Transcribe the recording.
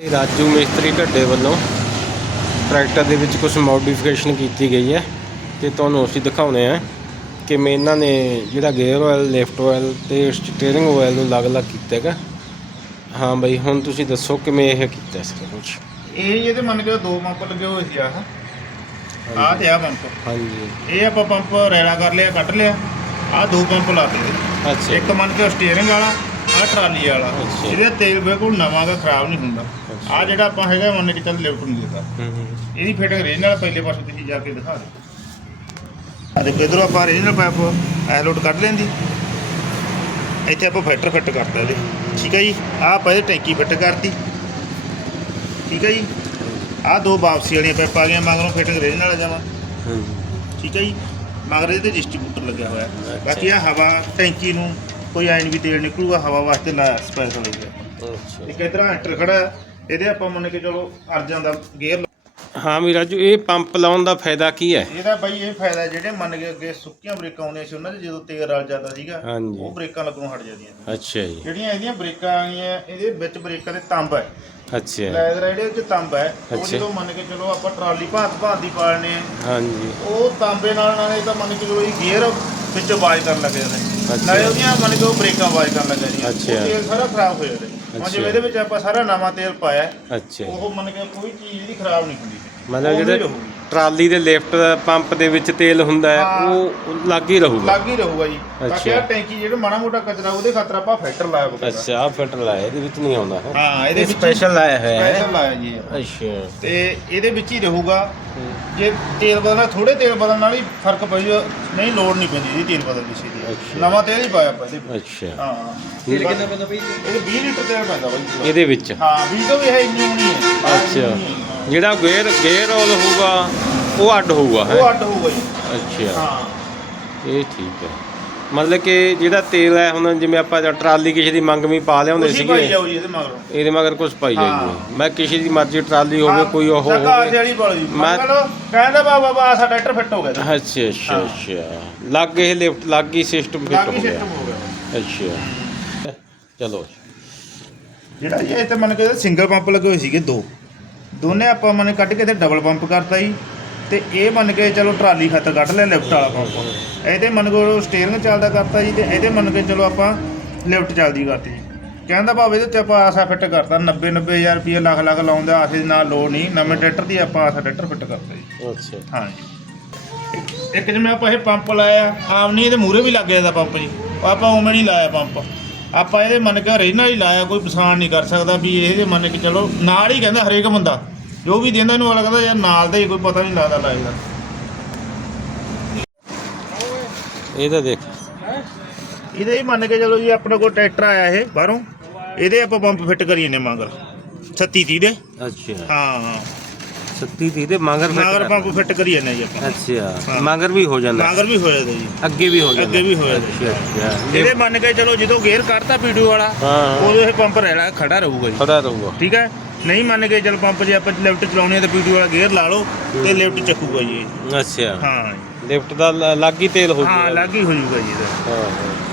ਰਾਜੂ ਮਿਸਤਰੀ ਢੱਡੇ ਵੱਲੋਂ ਟਰੈਕਟਰ ਦੇ ਵਿੱਚ ਕੁਝ ਮੋਡੀਫਿਕੇਸ਼ਨ ਕੀਤੀ ਗਈ ਹੈ ਤੇ ਤੁਹਾਨੂੰ ਅਸੀਂ ਦਿਖਾਉਣੇ ਆ ਕਿ ਮੈਂ ਇਹਨਾਂ ਨੇ ਜਿਹੜਾ ਗੇਅਰ ਆਇਲ ਲੈਫਟ ਆਇਲ ਤੇ ਸਟੀਅਰਿੰਗ ਆਇਲ ਨੂੰ ਅਲੱਗ-ਅਲੱਗ ਕੀਤਾ ਹੈਗਾ। ਹਾਂ ਬਈ ਹੁਣ ਤੁਸੀਂ ਦੱਸੋ ਕਿਵੇਂ ਇਹ ਕੀਤਾ ਸਰ ਕੁਝ ਇਹ ਇਹਦੇ ਮੰਨ ਕੇ ਦੋ ਪੰਪ ਲੱਗੇ ਹੋਏ ਸੀ ਆਹ। ਆਹ ਤੇ ਆਹ ਪੰਪ। ਹਾਂਜੀ। ਇਹ ਆਪਾਂ ਪੰਪ ਰੈਲਾ ਕਰ ਲਿਆ ਕੱਢ ਲਿਆ। ਆਹ ਦੋ ਪੰਪ ਲਾ ਦਿੱਤੇ ਅੱਛਾ। ਇੱਕ ਮੰਨ ਕੇ ਸਟੀਅਰਿੰਗ ਵਾਲਾ ਆਹ ਟਰਾਲੀ ਵਾਲਾ। ਇਹਦਾ ਤੇਲ ਬਿਲਕੁਲ ਨਵਾਂ ਦਾ ਖਰਾਬ ਨਹੀਂ ਹੁੰਦਾ। ਆਹ ਜਿਹੜਾ ਆਪਾਂ ਹੈਗਾ ਮੰਨ ਕੇ ਚੱਲ ਲਿਫਟ ਨਹੀਂ ਹੂੰ ਇਹਦੀ ਫਿਟਿੰਗ ਰੇਂਜ ਨਾਲ ਪਹਿਲੇ ਪਾਸੇ ਤੁਸੀਂ ਜਾ ਕੇ ਦਿਖਾ ਦਿਓ। ਆ ਦੇਖੋ ਇਧਰੋਂ ਆਪਾਂ ਰੇਂਜ ਨਾਲ ਪਾਈਪ ਐ ਲੋਡ ਕੱਢ ਲੈਂਦੀ। ਇੱਥੇ ਆਪਾਂ ਫਿਲਟਰ ਫਿੱਟ ਕਰਤਾ ਇਹਦੇ। ਠੀਕ ਹੈ ਜੀ? ਆਹ ਆਪਾਂ ਇਹਦੇ ਟੈਂਕੀ ਫਿੱਟ ਕਰਤੀ। ਠੀਕ ਹੈ ਜੀ? ਆਹ ਦੋ ਵਾਪਸੀ ਵਾਲੀਆਂ ਪਾਈਪਾਂ ਆ ਗਈਆਂ ਮਗਰੋਂ ਫਿਟਿੰਗ ਰੇਂਜ ਨਾਲ ਜਾਵਾਂ। ਹੂੰ। ਠੀਕ ਹੈ ਜੀ? ਮਗਰ ਇਹਦੇ ਡਿਸਟ੍ਰੀਬਿਊਟਰ ਲੱਗਿਆ ਹੋਇਆ। ਬਾਕੀ ਆ ਹਵਾ ਟੈਂਕੀ ਨੂੰ ਕੋਈ ਆਇਨ ਵੀ ਤੇਲ ਨਿਕਲੂਗਾ ਹਵਾ ਵਾਸਤੇ ਲਾਇਆ ਸਪੈਸ਼ਲ ਲੱਗਿਆ ਅੱਛਾ। ਇੱਕ ਇਧਰ ਐਂਟਰ ਖੜਾ ਹੈ, ਇਹਦੇ ਆਪਾਂ ਮੰਨ ਕੇ ਚਲੋ ਅਰਜਾਂ ਦਾ ਗੇਅਰ ਹਾਂ ਵੀ ਰਾਜੂ ਇਹ ਪੰਪ ਲਾਉਣ ਦਾ ਫਾਇਦਾ ਕੀ ਹੈ? ਇਹਦਾ ਬਾਈ ਇਹ ਫਾਇਦਾ ਜਿਹੜੇ ਮੰਨ ਕੇ ਅੱਗੇ ਸੁੱਕੀਆਂ ਬ੍ਰੇਕਾਂ ਆਉਂਦੀਆਂ ਸੀ ਉਹਨਾਂ 'ਚ ਜਦੋਂ ਤੇਲ ਰਲ ਜਾਂਦਾ ਸੀਗਾ ਹਾਂਜੀ। ਉਹ ਬ੍ਰੇਕਾਂ ਲੱਗਣੋਂ ਹਟ ਜਾਂਦੀਆਂ ਸੀ। ਅੱਛਾ ਜੀ। ਜਿਹੜੀਆਂ ਇਹਦੀਆਂ ਬ੍ਰੇਕਾਂ ਆਈਆਂ ਇਹਦੇ ਵਿੱਚ ਬ੍ਰੇਕਾਂ ਦੇ ਤੰਬ ਹੈ। ਅੱਛਾ। ਲੈਦਰ ਇਹਦੇ ਵਿੱਚ ਤੰਬ ਹੈ। ਉਹ ਅੱਛਾ। ਜਦੋਂ ਮੰਨ ਕੇ ਚਲੋ ਆਪਾਂ ਟਰਾਲੀ ਭਾਤ ਭਾਤ ਦੀ ਪਾਲਣੇ ਆ ਹਾਂਜੀ। ਉਹ ਤਾਂਬੇ ਨਾਲ ਨਾਲ ਇਹ ਤਾਂ ਮੰਨ ਕੇ ਚਲੋ ਇਹ ਗੇਅਰ ਵਿੱਚ ਆਵਾਜ਼ ਕਰਨ ਲੱਗ ਜਾਂਦੇ। ਨਾਲੇ ਉਹਦੀਆਂ ਮੰਨ ਕੇ ਉਹ ਬ੍ਰੇਕਾਂ ਆਵਾਜ਼ ਕਰਨ ਲੱਗ ਜਾਂਦੀਆਂ ਅੱਛਾ। ਉਹ ਤੇਲ ਸਾਰਾ ਖਰਾਬ ਹੋ ਜਾਂਦਾ ਹੁਣ ਅੱਛਾ। ਜਿਵੇਂ ਇਹਦੇ ਵਿੱਚ ਆਪਾਂ ਸਾਰਾ ਨਵਾਂ ਤੇਲ ਪਾਇਆ ਹੈ, ਅੱਛਾ। ਉਹ ਮੰਨ ਕੇ ਕੋਈ ਚੀਜ਼ ਇਹਦੀ ਖਰਾਬ ਨਹੀਂ ਹੁੰਦੀ ਮਤਲਬ ਉਵੇਂ ਜਿਹੜੇ ਰਹੂਗੀ। ਟਰਾਲੀ ਦੇ ਲਿਫਟ ਪੰਪ ਦੇ ਵਿੱਚ ਤੇਲ ਹੁੰਦਾ ਹੈ ਹਾਂ। ਉਹ ਲੱਗ ਹੀ ਰਹੂਗਾ। ਲੱਗ ਹੀ ਰਹੂਗਾ ਜੀ। ਬਾਕੀ ਅੱਛਾ। ਆ ਟੈਂਕੀ ਜਿਹੜਾ ਮਾੜਾ ਮੋਟਾ ਕਚਰਾ ਉਹਦੇ ਖਾਤਰ ਆਪਾਂ ਫਿਲਟਰ ਲਾਇਆ ਬਕਾਇਦਾ ਅੱਛਾ ਆ ਫਿਲਟਰ ਲਾਇਆ ਇਹਦੇ ਵਿੱਚ ਨਹੀਂ ਆਉਂਦਾ। ਹੈ ਹਾਂ ਇਹਦੇ ਵਿੱਚ ਸਪੈਸ਼ਲ ਲਾਇਆ ਹੋਇਆ ਹੈ। ਸਪੈਸ਼ਲ ਲਾਇਆ ਜੀ। ਇਹ। ਅੱਛਾ। ਤੇ ਇਹਦੇ ਵਿੱਚ ਹੀ ਰਹੂਗਾ। ਜੇ ਤੇਲ ਬਦਲਣਾ ਥੋੜੇ ਤੇਲ ਬਦਲਣ ਨਾਲ ਹੀ ਫ਼ਰਕ ਪੈ ਜਾਊ ਨਹੀਂ ਲੋੜ ਨਹੀਂ ਪੈਂਦੀ ਜੀ ਤੇਲ ਬਦਲਣ ਦੀ ਅੱਛਾ। ਸੀ ਨਵਾਂ ਤੇਲ ਹੀ ਪਾਇਆ ਆਪਾਂ ਇਹਦੇ ਵਿੱਚ। ਅੱਛਾ। ਹਾਂ। ਤੇਲ ਕਿੰਨਾ ਪੈਂਦਾ ਬਈ? ਇਹ 20 ਲੀਟਰ ਤੇਲ ਪੈਂਦਾ ਬਾਈ। ਇਹਦੇ ਵਿੱਚ? ਹਾਂ 20 ਤੋਂ ਵੀ ਹੈ ਇੰਨੀ ਹੋਣੀ ਹੈ। ਆਹ ਅੱਛਾ। ਜਿਹੜਾ ਗੇਅਰ ਗੇਅਰ ਆਇਲ ਹੋਊਗਾ ਉਹ ਅੱਡ ਹੋਊਗਾ ਹੈ? ਉਹ ਅੱਡ ਹੋਊਗਾ ਜੀ। ਅੱਛਾ। ਹਾਂ। ਇਹ ਠੀਕ ਹੈ। ਮਤਲਬ ਕਿ ਜਿਹੜਾ ਤੇਲ ਹੈ ਹੁਣ ਜਿਵੇਂ ਆਪਾਂ ਜਾਂ ਟਰਾਲੀ ਕਿਸੇ ਦੀ ਮੰਗ ਵੀ ਪਾ ਲਿਆਉਂਦੇ ਤੁਸੀਂ ਭਾਈ ਸੀਗੇ ਜਾਓ ਜੀ ਇਹਦੇ ਮਗਰੋਂ। ਇਹਦੇ ਮਗਰ ਕੁਝ ਪਾਈ ਹਾਂ। ਜਾਈਏ ਮੈਂ ਕਿਸੇ ਦੀ ਮਰਜ਼ੀ ਟਰਾਲੀ ਹੋਵੇ ਕੋਈ ਉਹ ਸਰਕਾਰ ਹੋਵੇ। ਵਾਲੀ ਬਾਲ ਜੀ। ਮੈਂ- ਕਹਿੰਦਾ ਬਾਬਾ ਬਾਬਾ ਸਾਡਾ ਟਰੈਕਟਰ ਫਿੱਟ ਹੋ ਗਿਆ ਜੀ। ਅੱਛਾ ਅੱਛਾ ਹਾਂ। ਅੱਛਾ। ਲੱਗ ਇਹ ਲਿਫਟ ਲੱਗ ਹੀ ਸਿਸਟਮ ਫਿੱਟ ਬਾਕੀ ਹੋ ਗਿਆ। ਸਿਸਟਮ ਹੋ ਗਿਆ। ਅੱਛਾ। ਚਲੋ। ਜਿਹੜਾ ਜੀ ਇਹ ਤੇ ਮੰਨ ਕੇ ਸਿੰਗਲ ਪੰਪ ਲੱਗੇ ਹੋਏ ਸੀਗੇ ਦੋ। ਦੋਨੇ ਆਪਾਂ ਮੰਨ ਕੱਢ ਕੇ ਤੇ ਡਬਲ ਪੰਪ ਕਰਤਾ ਜੀ। ਤੇ ਇਹ ਮੰਨ ਕੇ ਚਲੋ ਟਰਾਲੀ ਖਾਤਰ ਕੱਢ ਲਿਆ ਲਿਫਟ ਵਾਲਾ ਪੰਪ ਇਹਦੇ ਮੰਨ ਕੇ ਸਟੀਅਰਿੰਗ ਚੱਲਦਾ ਕਰਤਾ ਜੀ ਤੇ ਇਹਦੇ ਮੰਨ ਕੇ ਚਲੋ ਆਪਾਂ ਲਿਫਟ ਚੱਲਦੀ ਕਰਤੀ ਜੀ। ਕਹਿੰਦਾ ਭਾਵੇਂ ਇਹਦੇ ਤੇ ਆਪਾਂ ਆਸਾ ਫਿੱਟ ਕਰਤਾ 90 90000 ਰੁਪਏ ਲੱਖ ਲੱਖ ਲਾਉਂਦੇ ਆਸੇ ਦੇ ਨਾਲ ਲੋੜ ਨਹੀਂ ਨਵੇਂ ਟਰੈਕਟਰ ਦੀ ਆਪਾਂ ਆਸਾ ਟਰੈਕਟਰ ਫਿੱਟ ਕਰਤਾ ਜੀ। ਅੱਛਾ। ਹਾਂ ਜੀ। ਇੱਕ ਜਿਵੇਂ ਆਪਾਂ ਇਹ ਪੰਪ ਲਾਇਆ ਆਮ ਨਹੀਂ ਇਹਦੇ ਮੂਰੇ ਵੀ ਲੱਗ ਜਾਂਦਾ ਪੰਪ ਜੀ। ਆਪਾਂ ਉਵੇਂ ਨਹੀਂ ਲਾਇਆ ਪੰਪ ਆਪਾਂ ਇਹਦੇ ਮੰਨ ਕੇ ਰਹਿਣਾ ਹੀ ਲਾਇਆ ਕੋਈ ਪਛਾਣ ਨਹੀਂ ਕਰ ਸਕਦਾ ਵੀ ਇਹਦੇ ਮੰਨ ਕੇ ਚਲੋ ਨਾਲ ਹੀ ਕਹਿੰਦਾ ਹਰੇਕ ਬੰਦਾ ਜੋ ਵੀ ਦਿੰਦਾ ਇਹਨੂੰ ਕਹਿੰਦਾ ਯਾਰ ਨਾਲ ਦਾ ਹੀ ਕੋਈ ਪਤਾ ਨਹੀਂ ਲੱਗਦਾ ਲਾਇਆ ਇਹਦਾ ਦੇਖ। ਇਹਦੇ ਹੀ ਮੰਨ ਕੇ ਚਲੋ ਜੀ ਆਪਣੇ ਕੋਲ ਟਰੈਕਟਰ ਆਇਆ ਇਹ ਬਾਹਰੋਂ। ਇਹਦੇ ਆਪਾਂ ਪੰਪ ਫਿੱਟ ਕਰੀਏ ਨੇ ਮਗਰ 36 30 ਦੇ। ਅੱਛਾ। ਹਾਂ। 37 30 ਦੇ ਮਗਰ fit ਮਗਰ ਕਰ- ਪੰਪ ਫਿੱਟ ਕਰੀਏ ਨੇ ਜੀ ਆਪਾਂ। ਅੱਛਾ ਹਾਂ। ਮਗਰ ਵੀ ਹੋ ਜਾਂਦਾ। ਮਗਰ ਵੀ ਹੋ ਜਾਂਦਾ ਜੀ। ਅੱਗੇ ਵੀ ਹੋ ਜਾਂਦਾ। ਅੱਗੇ ਵੀ ਹੋ ਜਾਂਦਾ। ਅੱਛਾ ਅੱਛਾ। ਇਹਦੇ ਮੰਨ ਕੇ ਚਲੋ ਜਦੋਂ ਗੇਅਰ ਕੱਢਤਾ ਪੀਡੂ ਵਾਲਾ ਹਾਂ। ਉਦੋਂ ਇਹ ਪੰਪ ਰਹਿਣਾ ਖੜਾ ਰਹੂਗਾ ਜੀ। ਖੜਾ ਰਹੂਗਾ। ਠੀਕ ਹੈ? ਨਹੀਂ ਮੰਨ ਕੇ ਚਲ ਪੰਪ ਜੇ ਆਪਾਂ ਲਿਫਟ ਚਲਾਉਣੀ ਹੈ ਤਾਂ ਪੀਟੀ ਵਾਲਾ ਗੇਅਰ ਲਾ ਲਓ ਤੇ ਲਿਫਟ ਚੱਕੂਗਾ ਜੀ। ਇਹ। ਅੱਛਾ। ਹਾਂ। ਲਿਫਟ ਦਾ ਲ- ਲੱਗ ਹੀ ਤੇਲ ਹੋ ਹਾਂ ਜਾਊਗਾ ਲੱਗ ਹੀ ਹੋ ਜਾਊਗਾ ਜੀ ਇਹਦਾ। ਹਾਂ ਹਾਂ।